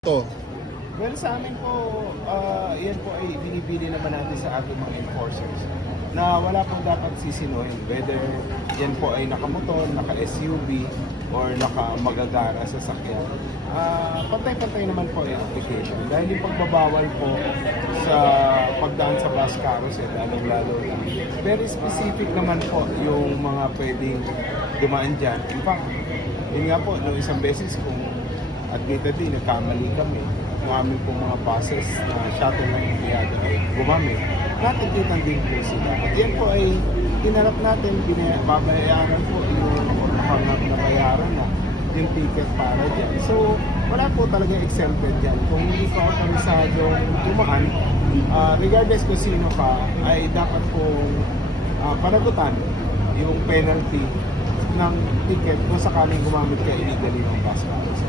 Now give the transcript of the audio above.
To. Well, sa amin po, yan po ay binibili naman natin sa ating mga enforcers na wala pong dapat sisinuhin. Whether yan po ay nakamotor, naka-SUV, or naka-magagara sa sakyan. Pantay-pantay naman po yung application. Dahil yung pagbabawal po sa pagdaan sa bus carousel, lalong-lalo na. Very specific naman po yung mga pwedeng dumaan dyan. In fact, yun nga po, no, isang beses kung admittedly, nagkamali kami. Marami pong mga buses na shuttle ng Iliada ay gumamit. Natignan din po sila. At yan po ay tinarap natin, babayaran po yung pangap na bayaran na yung ticket para dyan. So, wala po talaga exempted dyan. Kung hindi ka autorisado tumakan, regardless kung sino ka, ay dapat pong panagutan yung penalty ng ticket kung sakaling gumamit ka illegally ng bus pass.